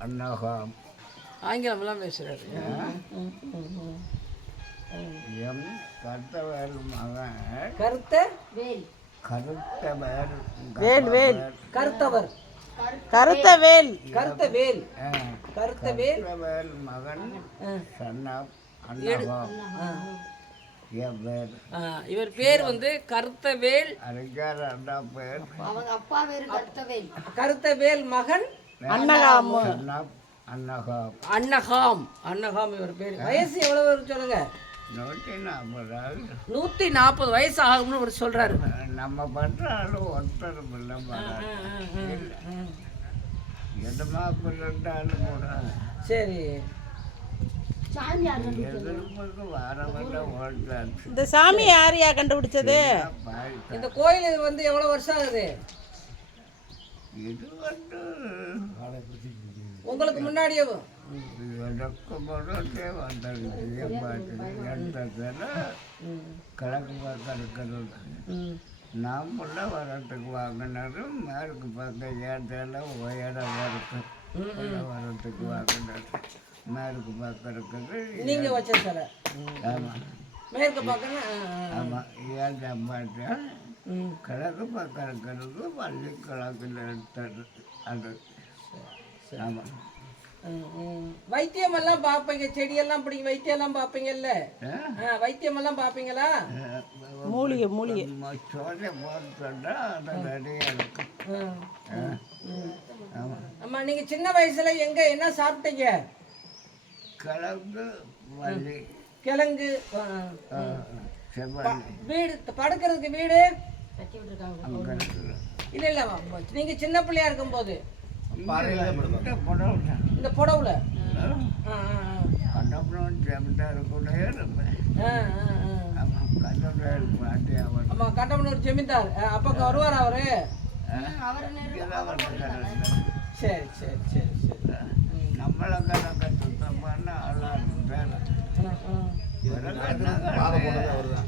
அன்னகம் ஆங்கிலம்லாம் பேசுகிறாரு எம் கருத்தவேல் மகன் கருத்த கருத்தவேல் வேல், வேல். கருத்தவர். கருத்த வேல். கருத்த வேல். கருத்த வேல். கருத்தவேல் மகன். சன்னாப் அன்னகம் இவர் பேர் வந்து கருத்தவேல் அறிஞர் அண்ணா பேர் அவங்க அப்பா பேரு கருத்தவேல் கருத்தவேல் மகன் அன்னகாம் அன்னகம். அன்னகாம். அன்னகாம் இவர் பேர். வயசு எவ்வளவு இருக்கு சொல்லுங்க. நூற்றி நாற்பது நூற்றி நாற்பது வயசு ஆகும்னு இவர் சொல்றாரு. நம்ம பண்ற ஆளு ஒருத்தரும் இல்லை. எதுமா ரெண்டாலும் கூட சரி. இந்த சாமி யாரையா கண்டுபிடிச்சது? இந்த கோயில் வந்து எவ்வளவு வருஷம் ஆகுது? இது வந்து உங்களுக்கு முன்னாடியே எனக்கு முன்னாடியே பாட்டு எடுத்ததில் கிழக்கு பக்கம் இருக்கிறது உள்ள வரத்துக்கு வாங்கினது மேற்கு பக்கம் ஏற்றல உயரம் உள்ள வரத்துக்கு வாங்கினது மேற்கு பக்கம் இருக்குது நீங்க வச்ச ஆமாம் மேற்கு பக்கம் ஆமாம் ஏன் பாட்டு கிழக்கு பக்கம் இருக்கிறது பள்ளி கிழக்கில் எடுத்தது அது ஆமாம் வைத்தியம் எல்லாம் பார்ப்பீங்க செடியெல்லாம் பிடிக்கும் வைத்தியம் எல்லாம் பார்ப்பீங்கல்ல ஆ, வைத்தியம் எல்லாம் பார்ப்பீங்களா மூலிகை மூலிகை சோலை போட்டுட்டா அது இருக்கும். ஆமாம் அம்மா நீங்க சின்ன வயசுல எங்க என்ன சாப்பிட்டீங்க கிழக்கு வள்ளி கிழங்கு செவ்வள்ளி வீடு. படுக்கிறதுக்கு வீடு. இல்ல இல்ல நீங்க சின்ன பிள்ளையா இருக்கும்போது. இந்த புடவை இந்த புடவுல? ஆமா கட்டமனூர் ஜமீன்தார். அப்ப வருவார் அவரு? சரி சரி சரி சரி. நம்மளை கணக்க சுத்தம் பண்ண ஆளாக பேர்.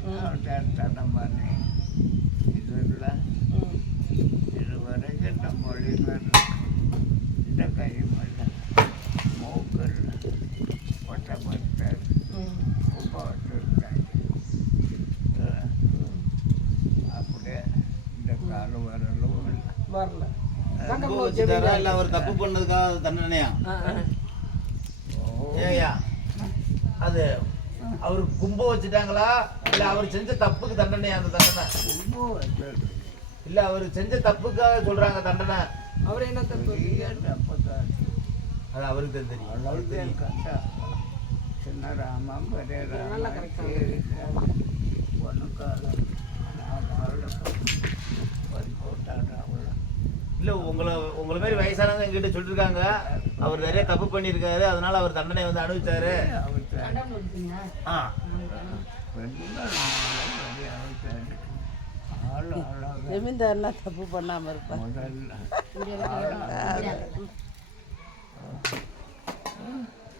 தடம் பண்ணி இது இல்லை ம். இது வரைக்கும் நம்ம மொழிகள்? இந்த கை மல்ல மூக்கல் ஒட்டப்பட்ட ம். உப்பை வச்சுருக்காங்க அப்படியே இந்த கால் வரலும் இல்லை. வரல. இல்ல அவர் தப்பு பண்ணதுக்காக தண்டனையா. ஏயா அது அவர் கும்ப வச்சுட்டாங்களா? இல்ல அவர் செஞ்ச தப்புக்கு தண்டனையா அந்த தண்டனை. இல்ல அவர் செஞ்ச தப்புக்காக சொல்றாங்க தண்டனை. அவர் என்ன தப்பு? அது அவருக்கு தான் தெரியும். அவருக்கு தெரியும். கண்டா சின்ன ராமம் பெரிய நல்லா சரி ஒன்றுக்காக போட்டாடா அவ்வளோ இல்ல உங்களை உங்களை மாதிரி வயசானவங்க எங்கிட்ட சொல்லிருக்காங்க. அவர் நிறைய தப்பு பண்ணியிருக்காரு. அதனால அவர் தண்டனை வந்து அனுபவிச்சாரு. ஆ. ஜமீன்தார்னா தப்பு பண்ணாம இருப்பா.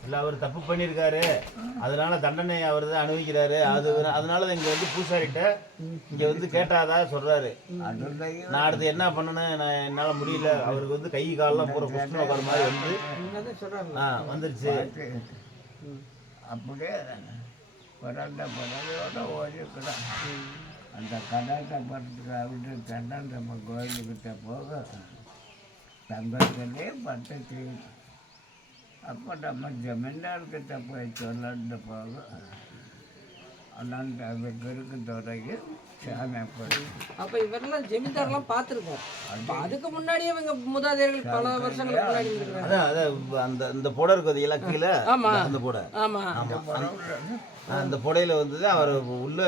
இல்லை அவர் தப்பு பண்ணியிருக்காரு அதனால தண்டனை அவர் தான் அனுபவிக்கிறாரு. அது அதனால இங்கே இங்க வந்து பூசாரிட்ட இங்க வந்து கேட்டாதா சொல்றாரு. நான் அடுத்து என்ன பண்ணணும்? நான் என்னால முடியல. அவருக்கு வந்து கை காலெல்லாம் பூரா குஷ்ண உட்கார மாதிரி வந்து ஆ வந்துருச்சு. அப்படியே பிறந்த பிறவையோட ஓடிக்கிறான் அந்த கடாட்ட படத்துக்கு விட்டு நம்ம கோயிலுக்கிட்ட போக தங்கத்திலே பட்டு அப்போ நம்ம ஜமீன்தார்கிட்ட போய் சொல்லட்டு போக அண்ணன் அதுக்கு தொடங்கி சாமி போய் அப்ப இவரெல்லாம் ஜமீன்தார்லாம் பார்த்துருக்காரு அப்ப அதுக்கு முன்னாடியே இவங்க மூதாதையர்கள் பல வருஷங்களுக்கு முன்னாடி இருந்திருக்காங்க அதான் அதான் அந்த இந்த புடை இருக்குது எல்லாம் கீழே ஆமா. அந்த புடை ஆமா. ஆமா. அந்த- அந்த புடையில வந்து அவர் உள்ள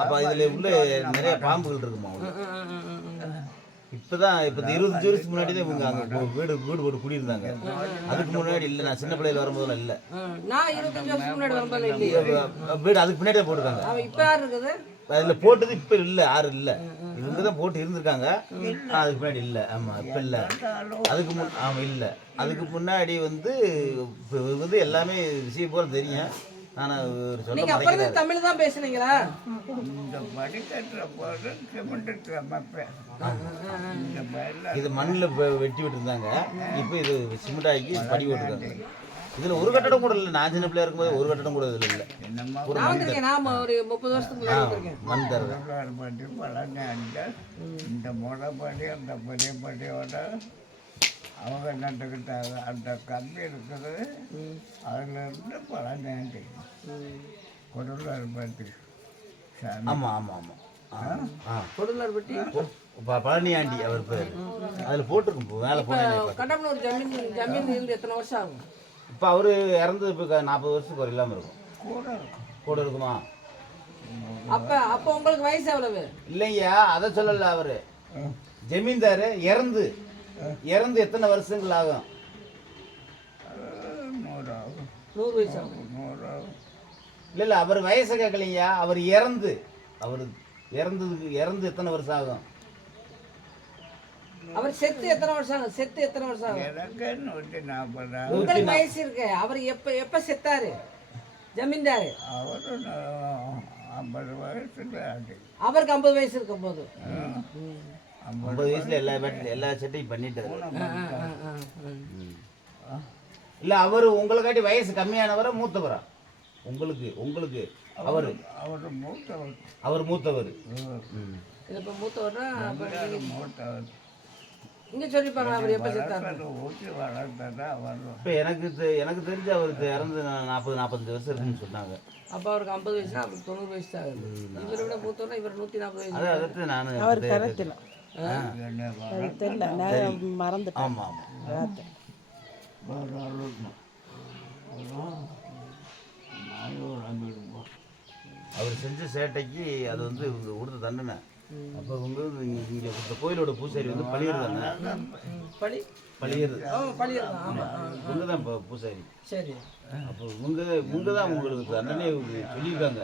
அப்ப இதுல உள்ள நிறைய பாம்புகள் இருக்குமா உள்ள ம், ம், ம், ம், ம். இப்பதான் இப்ப இருபத்தஞ்சு வருஷத்துக்கு முன்னாடி தான் இவங்க அங்க வீடு வீடு போட்டு குடியிருந்தாங்க. அதுக்கு முன்னாடி இல்ல நான் சின்ன பிள்ளையில வரும்போதெல்லாம் இல்ல. ம். நான் இருபத்தஞ்சு வருஷம் முன்னாடி வரும்போது இல்லையே. வீடு அதுக்கு பின்னாடி போட்டிருக்காங்க. இப்ப யார் இருக்குது? அதுல போட்டது இப்ப இல்ல யாரும் இல்ல. இவங்க தான் போட்டு இருந்திருக்காங்க. அதுக்கு முன்னாடி இல்ல. ஆமா இப்ப இல்ல. அதுக்கு முன் ஆமா இல்ல. அதுக்கு முன்னாடி வந்து வந்து எல்லாமே விஷயம் போல தெரியும். சொல்ல நீங்க அப்புறம் தமிழ் தான் பேசுனீங்களா? இந்த கட்டுற போது சிமெண்ட் இது மண்ணில் வெட்டி விட்டுருந்தாங்க. இப்போ இது சிமெண்ட் ஆக்கி படி விட்டுருக்காங்க. இதில் ஒரு கட்டடம் கூட இல்லை. நான் சின்ன பிள்ளையா இருக்கும்போது ஒரு கட்டடம் கூட இதில் இல்லை. என்னம்மா ஒரு நான் மண் வந்திருக்கேன். நான் ஒரு முப்பது வருஷத்துக்கு மண் தர. இந்த முளைப்படி அந்த பெரிய படியோட அவங்க நட்டுக்கிட்டாங்க அந்த கம்பி இருக்குது. அதுல இருந்து பழனி ஆண்டி கொடுலர் பட்டி சாமி. ஆமாம் ஆமாம் ஆமாம் ஆ ஆ? கொடுலார் பட்டி? ப- பழனி ஆண்டி அவர் பேர். அதில் போட்டிருக்கும் மேலே போனேன் கடம்பனூர் ஜமீன் ஜமீன் இருந்து எத்தனை வருஷம் ஆகும்? இப்போ அவர் இறந்து இப்போ நாற்பது வருஷத்துக்கு ஒரு இல்லாமல் இருக்கும். கூட இருக்கும். கூட இருக்குமா? அப்ப அப்ப உங்களுக்கு வயசு எவ்வளவு? இல்லையா அதை சொல்லல அவரு. ஜமீன்தார் இறந்து. இறந்து எத்தனை வருஷங்கள் ஆகும். நூறு வயசு ஆகும். இல்லை இல்லை அவர் வயசை கேட்கலையா அவர் இறந்து. அவர் இறந்ததுக்கு இறந்து எத்தனை வருஷம் ஆகும்? அவர் செத்து எத்தனை வருஷம் ஆகும்? செத்து எத்தனை வருஷம் ஆகும்? நூற்றி நாற்பதா உங்களுக்கு வயசு இருக்கு. அவர் எப்ப எப்ப செத்தாரு? ஜமீன்தாரு? அவரும் ஐம்பது வயசுல ஆண்டி அவருக்கு ஐம்பது வயசு இருக்கும் போது. ஐம்பது வயசுல எல்லா எல்லா செட்டையும் பண்ணிட்டாரு. இல்லை அவர் உங்களை காட்டி வயசு கம்மியானவரா மூத்தவரா? உங்களுக்கு உங்களுக்கு அவர் அவர் மூத்தவர். அவர் மூத்தவர். இது இப்ப மூத்தவர்னா மூத்தவர். இங்க சொல்லிப்பாங்க அவர் எப்ப செத்தாரு? ஊற்றி வளர்த்ததா அவர். இப்போ எனக்கு எனக்கு தெரிஞ்சு அவருக்கு இறந்து நாற்பது நாற்பத்தஞ்சு வருஷம் இருக்குன்னு சொன்னாங்க. அப்ப அவருக்கு ஐம்பது வயசுனா அவருக்கு தொண்ணூறு வயசு தான் ஆகுது. இவரை விட மூத்தவர்னா இவர் நூத்தி நாற்பது வயசு. அதை அதட்டு நான் அவர் அது தெரியல மறந்துட்டேன். ஆமாம் ஆமாம். அவர் செஞ்ச சேட்டைக்கு அது வந்து இவங்க கொடுத்த தண்டனை. அப்போ வந்து இங்க இந்த கோயிலோட பூசாரி வந்து பழியர் தானே பழி? ஆ, இவங்க தான் இப்போ பூசாரி. சரி. அப்போ இவங்க இவங்க தான் உங்களுக்கு தண்டனை சொல்லியிருக்காங்க.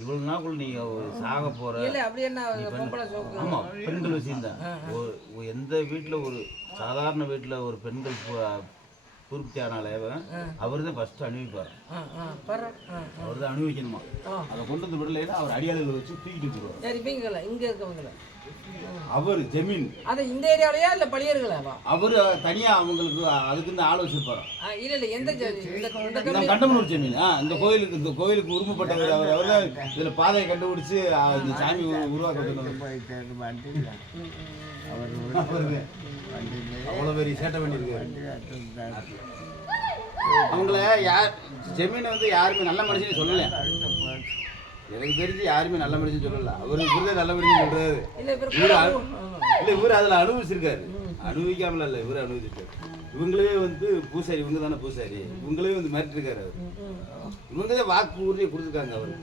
இவ்வளவு நாளுக்குள்ள நீங்க ஒரு சாக போற. இல்ல அப்படி என்ன பொம்பளை சோக்கு? ஆமா பெண்கள் விஷயம்தான். ஒரு- ஒரு எந்த வீட்டுல ஒரு சாதாரண வீட்டுல ஒரு பெண்கள் பூர்த்தி ஆனாலே அவர் தான் ஃபர்ஸ்ட் அணிவிப்பார். அவர் தான் அணிவிக்கணுமா. அதை கொண்டு வந்து விடலைன்னா அவர் அடியாளர்களை வச்சு தூக்கிட்டு போடுவார் சரி இவங்கள இங்க இருக்கவங்கள. அவர் ஜமீன். அது இந்த ஏரியாவிலயா இல்ல பழியர்களாவா அவர் தனியா அவங்களுக்கு அதுக்குன்னு ஆள் வச்சிருப்பாரு. இல்ல இல்ல. எந்த ஜாதி இந்த இந்த இந்த கண்டமனூர் ஜமீன். இந்த கோயிலுக்கு இந்த கோயிலுக்கு உரிமைப்பட்டவர் அவர். அவர் தான் இதுல பாதையை கண்டுபிடிச்சு இந்த சாமி உரு- உருவாக்க அவர் அவ்வளவு பெரிய சேட்டை பண்ணியிருக்காரு. அவங்கள யார் ஜமீனை வந்து யாருமே நல்ல மனுஷனே சொல்லல. எனக்கு தெரிஞ்சு யாருமே நல்ல மனுஷன் சொல்லல. அவரு இவருதான் நல்ல மனுஷன் சொல்றாரு. இல்ல இவர் அதுல அனுபவிச்சிருக்காரு. அனுபவிக்காமல இல்ல இவரு அனுபவிச்சிருக்காரு. இவங்களே வந்து பூசாரி இவங்க தானே பூசாரி. இவங்களே வந்து மிரட்டிருக்காரு அவர். இவங்க தான் வாக்கு உறுதியை கொடுத்துருக்காங்க அவரு.